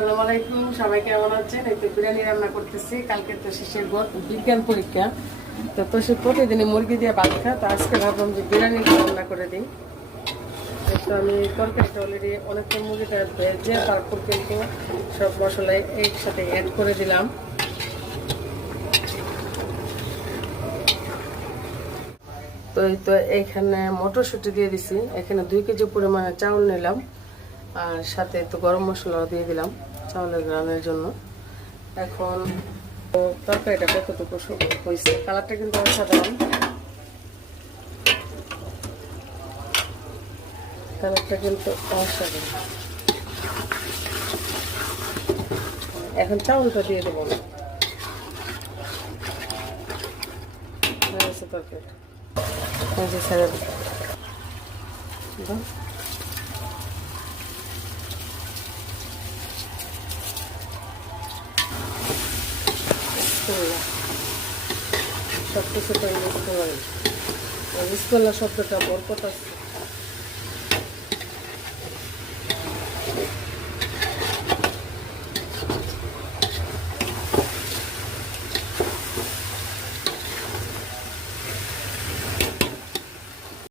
আসসালামু আলাইকুম, সবাই কেমন আছেন? এই তো বিরিয়ানি রান্না করতেছি। কালকে তো শেষের বিজ্ঞান পরীক্ষা, তো সে প্রতিদিনই মুরগি দিয়ে ভাত খায়। তো আজকে ভাবলাম যে বিরিয়ানি রান্না করে দিই। তো আমি তরকারিটা অলরেডি অনেকটা মুরগিটা ভেজে তারপর কিন্তু সব মশলা একসাথে অ্যাড করে দিলাম। তো এই তো এইখানে মটরশুঁটি দিয়ে দিছি। এখানে 2 কেজি পরিমাণে চাউল নিলাম, আর সাথে একটু গরম মশলাও দিয়ে দিলাম চাউলের রান্নার জন্য। এখন তরকারিটা কতটুকু হয়েছে, কালারটা কিন্তু অসাধারণ, কালারটা কিন্তু অসাধারণ। এখন চাউলটা দিয়ে দেবো না, তরকারিটা ছেড়ে দেবো। সব কিছু তো ইউজ করলাম, ইউজ করলে শব্দটা বরকত আছে।